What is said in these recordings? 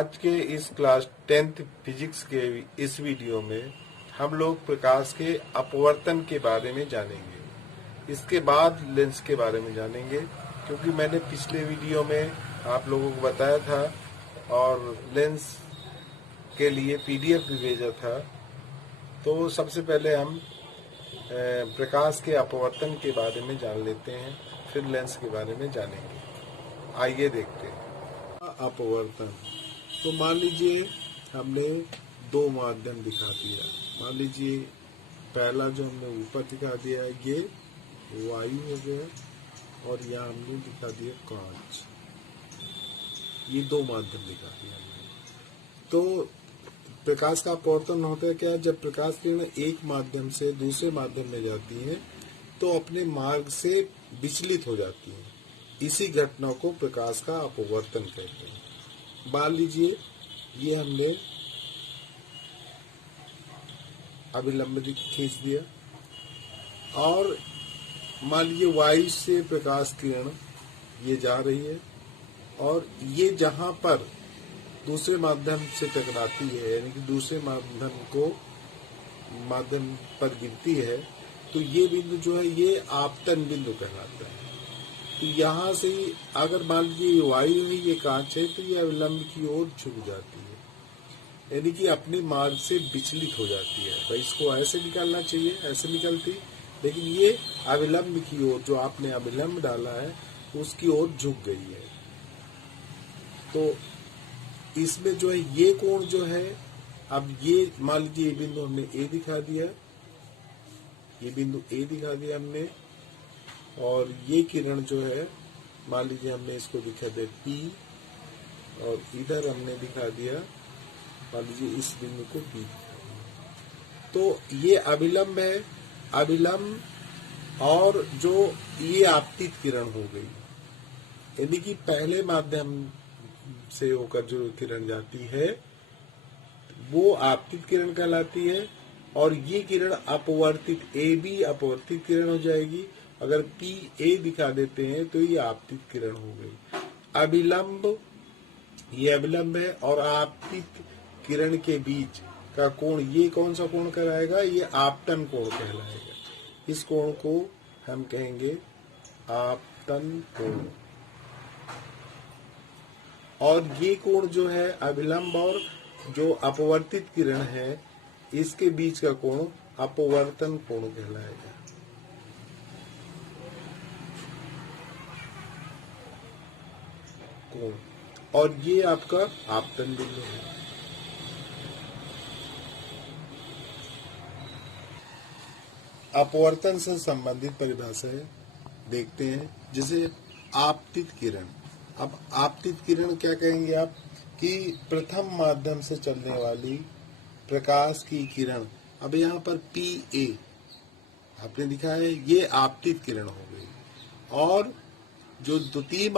आज के इस क्लास 10th फिजिक्स के इस वीडियो में हम लोग प्रकाश के अपवर्तन के बारे में जानेंगे। इसके बाद लेंस के बारे में जानेंगे, क्योंकि मैंने पिछले वीडियो में आप लोगों को बताया था और लेंस के लिए पीडीएफ भी भेजा था। तो सबसे पहले हम प्रकाश के अपवर्तन के बारे में जान लेते हैं, फिर लेंस के बारे में जानेंगे। आइए देखते हैं। अपवर्तन, तो मान लीजिए हमने दो माध्यम दिखा दिया। मान लीजिए पहला जो हमने ऊपर दिखा दिया ये वायु हो गया और यहाँ हमने दिखा दिया कांच। ये दो माध्यम दिखा दिया हमने। तो प्रकाश का अपवर्तन होता है क्या? जब प्रकाश किरण एक माध्यम से दूसरे माध्यम में जाती है तो अपने मार्ग से विचलित हो जाती है। इसी घटना को प्रकाश का अपवर्तन कहते हैं। मान लीजिए ये हमने अभिलंब खींच दिया और मान लीजिए वायु से प्रकाश किरण ये जा रही है और ये जहां पर दूसरे माध्यम से टकराती है, यानी कि दूसरे माध्यम पर गिरती है, तो ये बिंदु जो है ये आपतन बिंदु कहलाता है। तो यहाँ से अगर मान लीजिए वायु में ये कांच है तो ये अविलंब की ओर झुक जाती है, यानी कि अपने मार्ग से विचलित हो जाती है। भाई इसको ऐसे निकालना चाहिए, ऐसे निकलती, लेकिन ये अविलंब की ओर, जो आपने अविलंब डाला है उसकी ओर झुक गई है। तो इसमें जो है ये कोण जो है, अब ये मान लीजिए ये बिंदु हमने ए दिखा दिया, ये बिंदु ए दिखा दिया हमने, और ये किरण जो है मान लीजिए हमने इसको दिखा दिया P और इधर हमने दिखा दिया मान लीजिए इस बिंदु को P। तो ये अभिलंब है, अभिलंब और जो ये आपतित किरण हो गई, यानी कि पहले माध्यम से होकर जो किरण जाती है वो आपतित किरण कहलाती है, और ये किरण अपवर्तित AB अपवर्तित किरण हो जाएगी। अगर PA दिखा देते हैं तो ये आपतित किरण हो गई। अभिलंब, ये अभिलंब है और आपतित किरण के बीच का कोण, ये कौन सा कोण कहलाएगा? ये आपतन कोण कहलाएगा। इस कोण को हम कहेंगे आपतन कोण। और ये कोण जो है अभिलंब और जो अपवर्तित किरण है इसके बीच का कोण अपवर्तन कोण कहलाएगा। कोण, और ये आपका आपतन बिंदु है। अपवर्तन से संबंधित परिभाषाएं देखते हैं, जैसे आपतित किरण। अब आपतित किरण क्या कहेंगे आप? कि प्रथम माध्यम से चलने वाली प्रकाश की किरण, अब यहाँ पर PA आपने दिखा है, ये आपतित किरण हो गई। और जो द्वितीय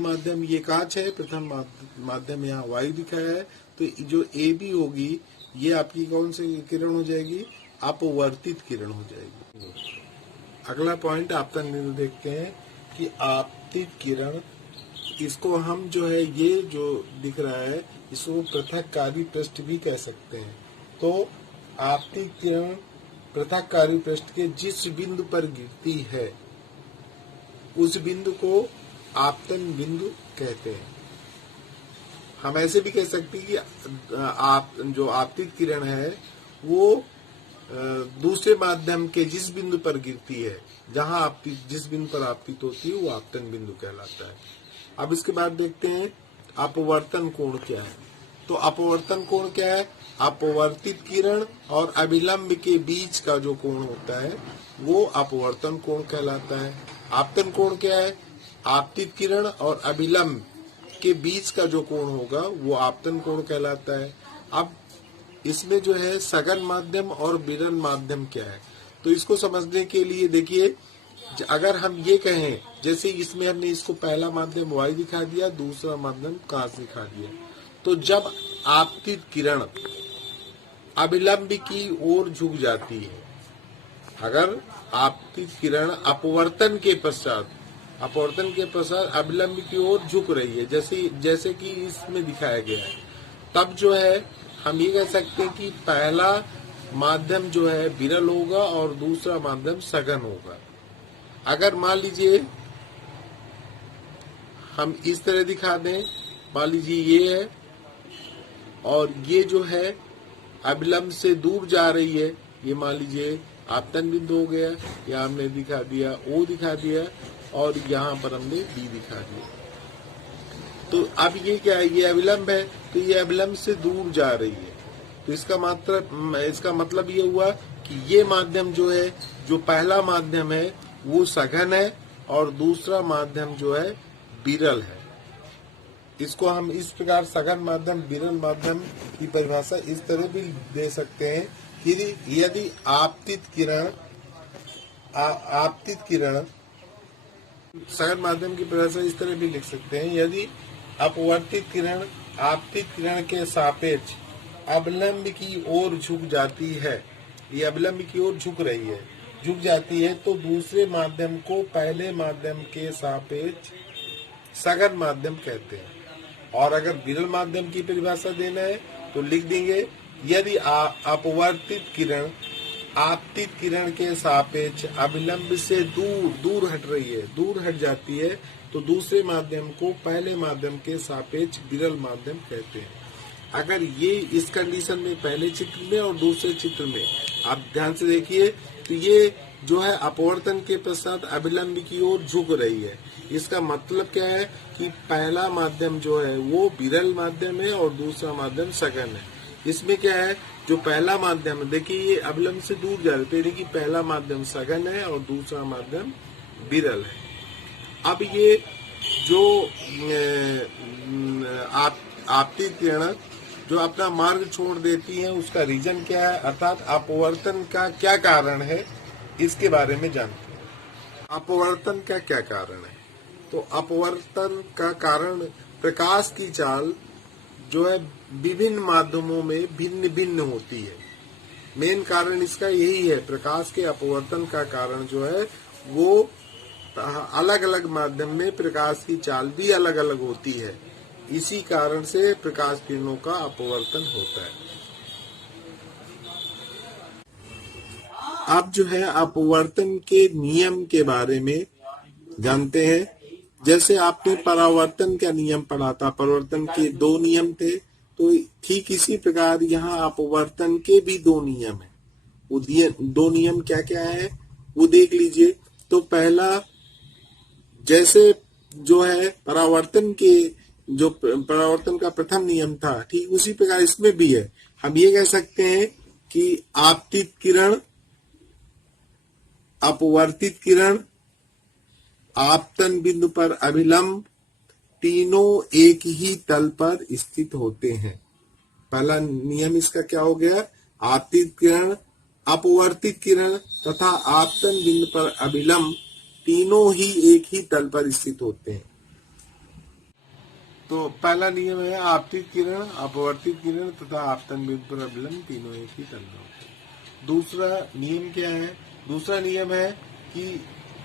माध्यम ये कांच है, प्रथम माध्यम यहाँ वायु दिखाया है, तो जो AB होगी ये आपकी कौन सी किरण हो जाएगी? अपवर्तित किरण हो जाएगी। अगला पॉइंट आपतन बिंदु देखते हैं कि आपतित किरण, इसको हम जो है ये जो दिख रहा है इसको पृथककारी पृष्ठ भी कह सकते हैं। तो आपतित किरण पृथककारी पृष्ठ के जिस बिंदु पर गिरती है उस बिंदु को आपतन बिंदु कहते हैं। हम ऐसे भी कह सकते हैं कि जो आपतित किरण है वो दूसरे माध्यम के जिस बिंदु पर गिरती है, जहां जिस बिंदु पर आपतित होती है वो आपतन बिंदु कहलाता है। अब इसके बाद देखते हैं अपवर्तन कोण क्या है। तो अपवर्तन कोण क्या है? अपवर्तित किरण और अभिलंब के बीच का जो कोण होता है वो अपवर्तन कोण कहलाता है। आपतन कोण क्या है? आपतित किरण और अभिलंब के बीच का जो कोण होगा वो आपतन कोण कहलाता है। अब इसमें जो है सघन माध्यम और विरल माध्यम क्या है, तो इसको समझने के लिए देखिए, अगर हम ये कहें, जैसे इसमें हमने इसको पहला माध्यम वायु दिखा दिया, दूसरा माध्यम कांच दिखा दिया, तो जब आपतित किरण अभिलंब की ओर झुक जाती है, अगर आपतित किरण अपवर्तन के पश्चात अपवर्तन के पश्चात अभिलंब की ओर झुक रही है, जैसे कि इसमें दिखाया गया है। तब जो है हम ये कह सकते हैं कि पहला माध्यम जो है विरल होगा और दूसरा माध्यम सघन होगा। अगर मान लीजिए हम इस तरह दिखा दें, मान लीजिए ये है और ये जो है अभिलंब से दूर जा रही है, ये मान लीजिए आपतन बिंदु हो गया, यहाँ हमने दिखा दिया O दिखा दिया और यहाँ पर हमने B दिखा दिया। तो अब ये क्या है, ये अभिलंब है, तो ये अभिलंब से दूर जा रही है। तो इसका मतलब ये हुआ कि ये माध्यम जो है, जो पहला माध्यम है वो सघन है और दूसरा माध्यम जो है विरल है। इसको हम इस प्रकार सघन माध्यम विरल माध्यम की परिभाषा इस तरह भी दे सकते हैं कि यदि आपतित किरण सघन माध्यम की परिभाषा इस तरह भी लिख सकते हैं, यदि अपवर्तित किरण आपतित किरण के सापेक्ष अभिलंब की ओर झुक जाती है, ये अभिलंब की ओर झुक रही है, झुक जाती है, तो दूसरे माध्यम को पहले माध्यम के सापेक्ष सघन माध्यम कहते हैं। और अगर विरल माध्यम की परिभाषा देना है तो लिख देंगे, यदि अपवर्तित किरण आपतित किरण के सापेक्ष अभिलंब से दूर हट रही है, दूर हट जाती है, तो दूसरे माध्यम को पहले माध्यम के सापेक्ष विरल माध्यम कहते हैं। अगर ये इस कंडीशन में पहले चित्र में और दूसरे चित्र में आप ध्यान से देखिए, तो ये जो है अपवर्तन के पश्चात अभिलंब की ओर झुक रही है। इसका मतलब क्या है कि पहला माध्यम जो है वो विरल माध्यम है और दूसरा माध्यम सघन है। इसमें क्या है, जो पहला माध्यम है, देखिए ये अभिलंब से दूर जा रही है, यानी कि पहला माध्यम सघन है और दूसरा माध्यम विरल है। अब ये जो आपतित किरण जो अपना मार्ग छोड़ देती है, उसका रीजन क्या है, अर्थात अपवर्तन का क्या कारण है, इसके बारे में जानते हैं। अपवर्तन का क्या कारण है? तो अपवर्तन का कारण प्रकाश की चाल जो है विभिन्न माध्यमों में भिन्न भिन्न होती है। मेन कारण इसका यही है, प्रकाश के अपवर्तन का कारण जो है वो अलग अलग माध्यम में प्रकाश की चाल भी अलग अलग होती है। इसी कारण से प्रकाश किरणों का अपवर्तन होता है। अब जो है अपवर्तन के नियम के बारे में जानते हैं। जैसे आपने परावर्तन का नियम पढ़ा था, परावर्तन के 2 नियम थे, तो ठीक इसी प्रकार यहाँ अपवर्तन के भी 2 नियम है। वो 2 नियम क्या क्या है वो देख लीजिए। तो पहला, जैसे जो है परावर्तन का प्रथम नियम था, ठीक उसी प्रकार इसमें भी है। हम ये कह सकते हैं कि आपतित किरण, अपवर्तित किरण, आपतन बिंदु पर अभिलंब तीनों एक ही तल पर स्थित होते हैं। पहला नियम इसका क्या हो गया, आपतित किरण, अपवर्तित किरण तथा आपतन बिंदु पर अभिलंब तीनों ही एक ही तल पर स्थित होते हैं। तो पहला नियम है आपतित किरण, अपवर्तित किरण तथा आपतन बिंदु पर अभिलंब तीनों एक ही तल पर होते हैं। दूसरा नियम क्या है? दूसरा नियम है कि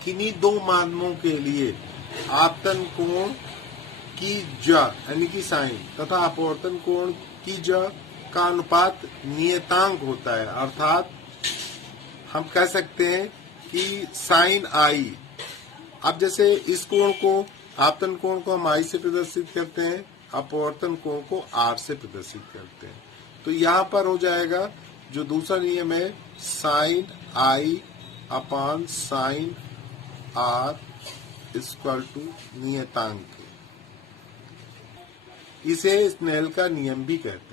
किन्हीं 2 माध्यमों के लिए आपतन कोण की ज यानी कि साइन तथा अपवर्तन कोण की ज का अनुपात नियतांक होता है। अर्थात हम कह सकते हैं कि साइन आई, अब जैसे इस कोण को, आपतन कोण को हम आई से प्रदर्शित करते हैं, अपवर्तन कोण को आर से प्रदर्शित करते हैं। तो यहाँ पर हो जाएगा जो दूसरा नियम है, sine i upon sine r equal to नियतांक। इसे स्नेल का नियम भी कहते हैं।